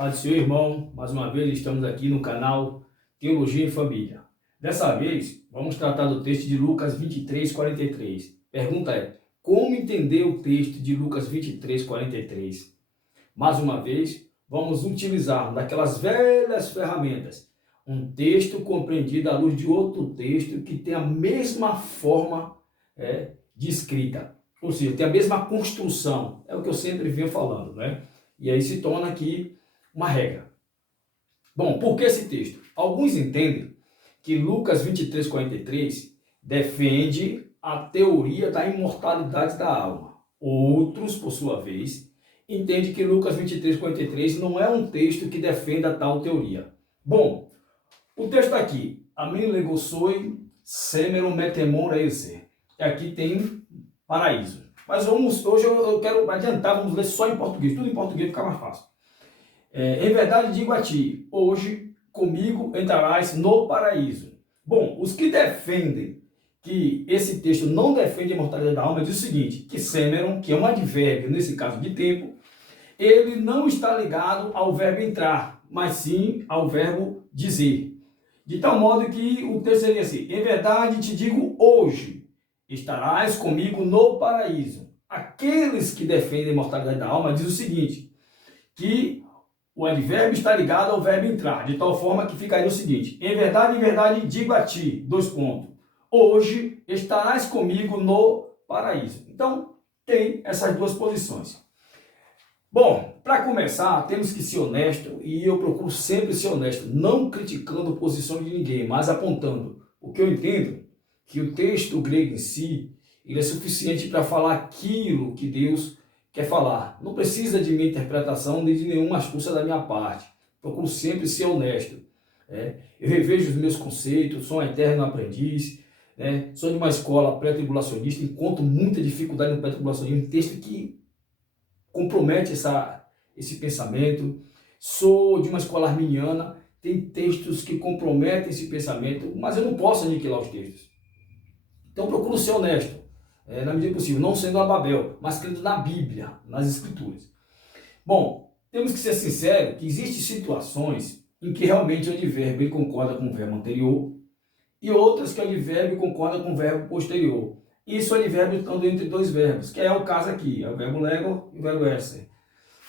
Paz do Senhor, irmão. Mais uma vez estamos aqui no canal Teologia em Família. Dessa vez, vamos tratar do texto de Lucas 23, 43. Pergunta é, como entender o texto de Lucas 23, 43? Mais uma vez, vamos utilizar daquelas velhas ferramentas, um texto compreendido à luz de outro texto que tem a mesma forma de escrita. Ou seja, tem a mesma construção. É o que eu sempre venho falando, né? E aí se torna aqui uma regra. Bom, por que esse texto? Alguns entendem que Lucas 23, 43 defende a teoria da imortalidade da alma. Outros, por sua vez, entendem que Lucas 23, 43 não é um texto que defenda tal teoria. Bom, o texto aqui, Amen legossoi semerum metemor eise. Aqui tem paraíso. Mas hoje eu quero adiantar, vamos ler só em português. Tudo em português fica mais fácil. Em verdade digo a ti, hoje comigo entrarás no paraíso. Bom, os que defendem que esse texto não defende a imortalidade da alma, diz o seguinte, que semerum, que é um advérbio, nesse caso de tempo, ele não está ligado ao verbo entrar, mas sim ao verbo dizer. De tal modo que o texto seria assim, em verdade te digo hoje, estarás comigo no paraíso. Aqueles que defendem a imortalidade da alma diz o seguinte, que o advérbio está ligado ao verbo entrar, de tal forma que ficaria o seguinte, em verdade digo a ti, hoje estarás comigo no paraíso. Então, tem essas duas posições. Bom, para começar, temos que ser honesto, e eu procuro sempre ser honesto, não criticando a posição de ninguém, mas apontando o que eu entendo, que o texto grego em si, ele é suficiente para falar aquilo que Deus quer falar. Não precisa de minha interpretação nem de nenhuma astúcia da minha parte. Procuro sempre ser honesto. Eu revejo os meus conceitos, sou um eterno aprendiz, sou de uma escola pré-tribulacionista, encontro muita dificuldade no pré-tribulacionismo, um texto que compromete esse pensamento. Sou de uma escola arminiana, tem textos que comprometem esse pensamento, mas eu não posso aniquilar os textos. Então procuro ser honesto. Na medida possível, não sendo a Babel, mas crendo na Bíblia, nas Escrituras. Bom, temos que ser sinceros que existem situações em que realmente o advérbio ele concorda com o verbo anterior e outras que o advérbio concorda com o verbo posterior. Isso o advérbio estando entre dois verbos, que é o caso aqui, é o verbo lego e o verbo esser.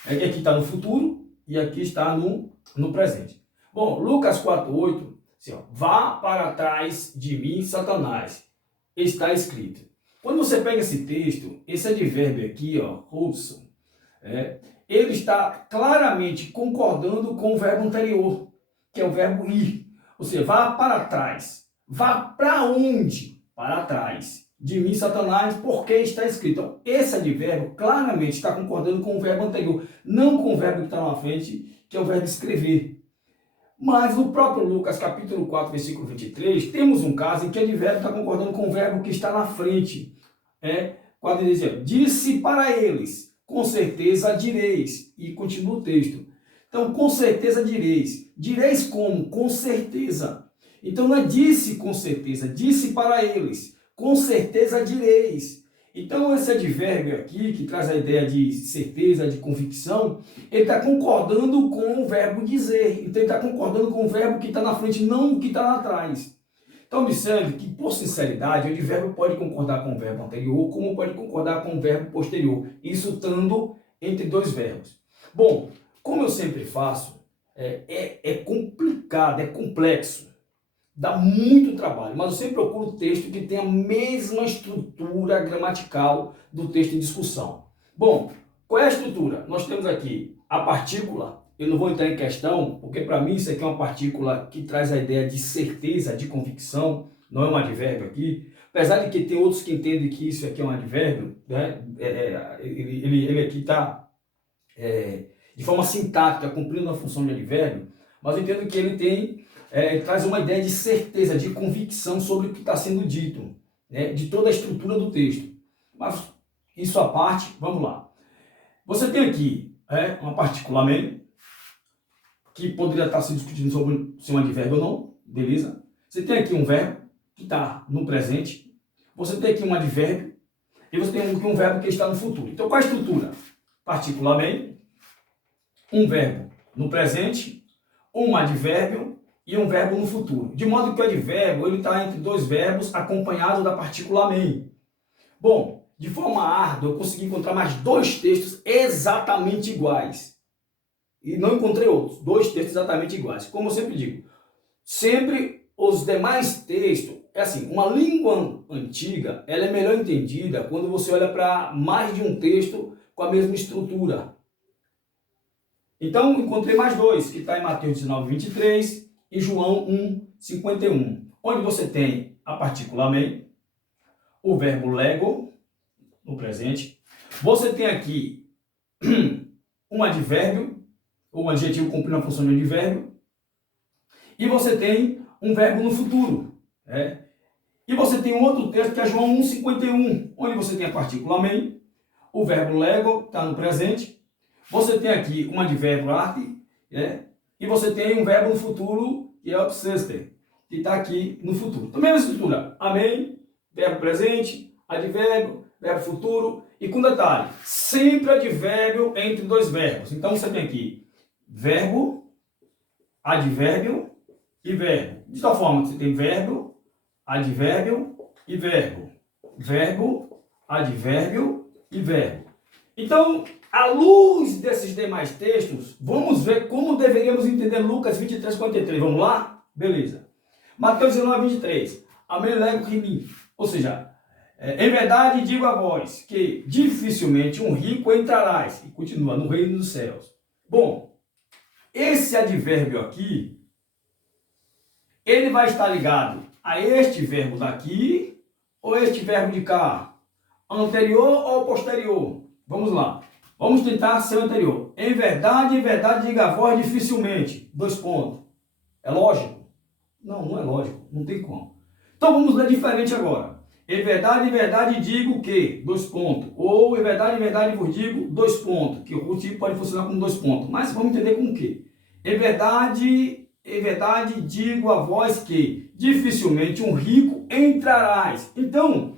É que aqui está no futuro e aqui está no presente. Bom, Lucas 4,8, assim, vá para trás de mim, Satanás, está escrito. Quando você pega esse texto, esse advérbio aqui, ouçam, ele está claramente concordando com o verbo anterior, que é o verbo ir. Ou seja, vá para trás. Vá para onde? Para trás. De mim, Satanás, porque está escriito. Então, esse advérbio claramente está concordando com o verbo anterior, não com o verbo que está na frente, que é o verbo escrever. Mas no próprio Lucas, capítulo 4, versículo 23, temos um caso em que o advérbio está concordando com o verbo que está na frente. Quando ele diz, disse para eles, com certeza direis. E continua o texto. Então, com certeza direis. Direis como? Com certeza. Então, não é disse com certeza, disse para eles, com certeza direis. Então, esse advérbio aqui, que traz a ideia de certeza, de convicção, ele está concordando com o verbo dizer. Então, ele está concordando com o verbo que está na frente, não o que está lá atrás. Então, observe que, por sinceridade, o advérbio pode concordar com o verbo anterior, como pode concordar com o verbo posterior, isso estando entre dois verbos. Bom, como eu sempre faço, é complicado, é complexo. Dá muito trabalho, mas eu sempre procuro o texto que tem a mesma estrutura gramatical do texto em discussão. Bom, qual é a estrutura? Nós temos aqui a partícula, eu não vou entrar em questão, porque para mim isso aqui é uma partícula que traz a ideia de certeza, de convicção, não é um advérbio aqui, apesar de que tem outros que entendem que isso aqui é um advérbio, ele aqui está de forma sintática, cumprindo a função de advérbio, mas eu entendo que ele tem... traz uma ideia de certeza, de convicção sobre o que está sendo dito, de toda a estrutura do texto. Mas isso à parte, vamos lá. Você tem aqui uma partícula amen, que poderia estar se discutindo sobre se é um advérbio ou não, beleza? Você tem aqui um verbo que está no presente, você tem aqui um advérbio, e você tem um verbo que está no futuro. Então, qual a estrutura? Partícula amen, um verbo no presente, um advérbio e um verbo no futuro. De modo que o advérbio ele está entre dois verbos acompanhado da partícula "mem". Bom, de forma árdua, eu consegui encontrar mais dois textos exatamente iguais. E não encontrei outros. Dois textos exatamente iguais. Como eu sempre digo, sempre os demais textos, é assim, uma língua antiga, ela é melhor entendida quando você olha para mais de um texto com a mesma estrutura. Então, encontrei mais dois, que está em Mateus 19:23 e João 1:51, onde você tem a partícula "mem", o verbo lego, no presente. Você tem aqui um advérbio, ou um adjetivo cumprindo a função de advérbio, e você tem um verbo no futuro. E você tem um outro texto que é João 1:51, onde você tem a partícula "mem", o verbo lego, está no presente. Você tem aqui um advérbio arte, e você tem um verbo no futuro, que é obsester, que está aqui no futuro. Então, mesma estrutura, amém, verbo presente, advérbio, verbo futuro, e com detalhe, sempre advérbio entre dois verbos. Então, você tem aqui verbo, advérbio e verbo. De tal forma que você tem verbo, advérbio e verbo. Verbo, advérbio e verbo. Então, à luz desses demais textos, vamos ver como deveríamos entender Lucas 23:43. Vamos lá? Beleza. Mateus 19:23. Amém, lego rimim. Ou seja, em verdade digo a vós que dificilmente um rico entrarás, e continua, no reino dos céus. Bom, esse advérbio aqui, ele vai estar ligado a este verbo daqui ou este verbo de cá? Anterior ou posterior? Vamos lá. Vamos tentar ser o anterior. Em verdade, diga a vós dificilmente. Dois pontos. É lógico? Não, não é lógico. Não tem como. Então vamos ler diferente agora. Em verdade, digo que. Dois pontos. Ou em verdade, vos digo. Dois pontos. Que o tipo pode funcionar como dois pontos. Mas vamos entender como que. Em verdade, digo a vós que dificilmente um rico entrarás. Então,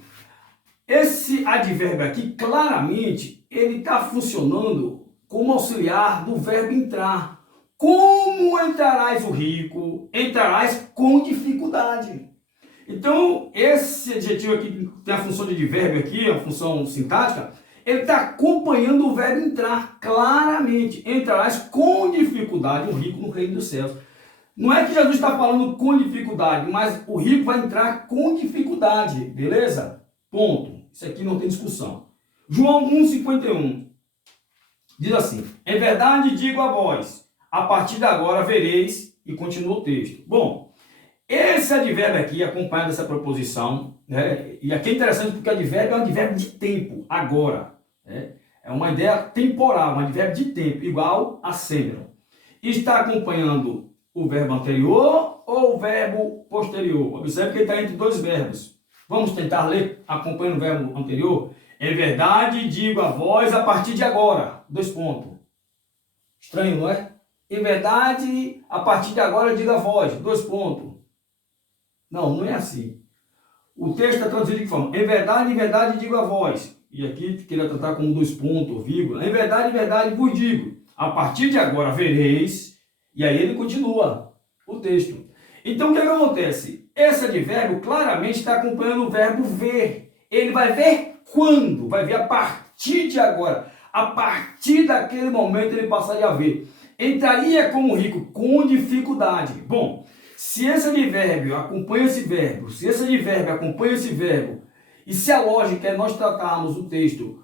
esse advérbio aqui, claramente, ele está funcionando como auxiliar do verbo entrar. Como entrarás o rico? Entrarás com dificuldade. Então, esse adjetivo aqui, que tem a função de advérbio aqui, a função sintática, ele está acompanhando o verbo entrar, claramente. Entrarás com dificuldade o rico no reino dos céus. Não é que Jesus está falando com dificuldade, mas o rico vai entrar com dificuldade, beleza? Ponto. Isso aqui não tem discussão. João 1:51 diz assim: em verdade digo a vós, a partir de agora vereis, e continua o texto. Bom, esse advérbio aqui, acompanhado dessa proposição, e aqui é interessante porque o advérbio é um advérbio de tempo, agora. É uma ideia temporal, um advérbio de tempo, igual a sêmero. Está acompanhando o verbo anterior ou o verbo posterior? Observe que ele está entre dois verbos. Vamos tentar ler acompanhando o verbo anterior. Em verdade, digo a vós a partir de agora. Dois pontos. Estranho, não é? Em verdade, a partir de agora, digo a vós. Dois pontos. Não, não é assim. O texto está traduzido de que forma? Em verdade, digo a vós. E aqui queria tratar com dois pontos, vírgula. Em verdade, vos digo. A partir de agora vereis. E aí ele continua o texto. Então, o que acontece? Esse advérbio claramente está acompanhando o verbo ver. Ele vai ver quando? Vai ver a partir de agora. A partir daquele momento ele passaria a ver. Entraria como rico com dificuldade. Bom, se esse advérbio acompanha esse verbo, e se a lógica é nós tratarmos o texto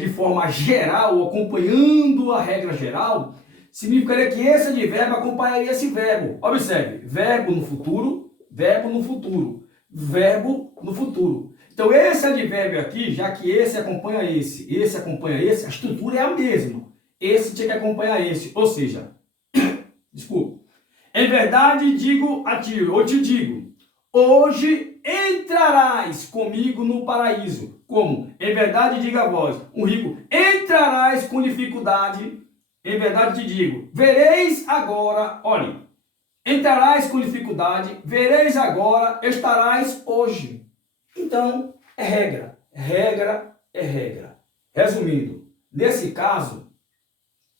de forma geral, acompanhando a regra geral, significaria que esse advérbio acompanharia esse verbo. Observe, verbo no futuro, verbo no futuro, verbo no futuro. Então esse advérbio aqui, já que esse acompanha esse acompanha esse, a estrutura é a mesma. Esse tinha que acompanhar esse, ou seja, desculpa. Em verdade digo a ti, ou te digo, hoje entrarás comigo no paraíso. Como? Em verdade digo a vós, um rico, entrarás com dificuldade. Em verdade te digo, vereis agora, olhe, entrarás com dificuldade, vereis agora, estarás hoje. Então, é regra, regra é regra. Resumindo, nesse caso,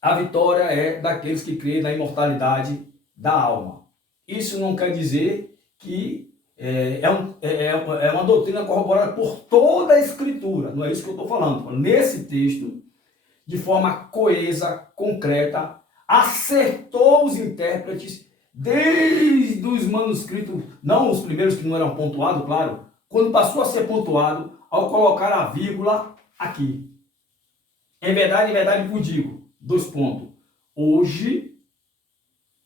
A vitória é daqueles que creem na imortalidade da alma. Isso não quer dizer que é uma doutrina corroborada por toda a Escritura. Não é isso que eu estou falando. Nesse texto, de forma coesa, concreta, acertou os intérpretes desde os manuscritos, não os primeiros que não eram pontuados, claro, quando passou a ser pontuado, ao colocar a vírgula aqui. Em verdade vos digo, 2 pontos. Hoje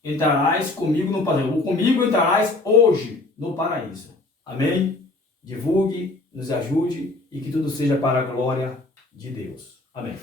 entrarás comigo no paraíso. Ou comigo entrarás hoje no paraíso. Amém? Divulgue, nos ajude e que tudo seja para a glória de Deus. Amém.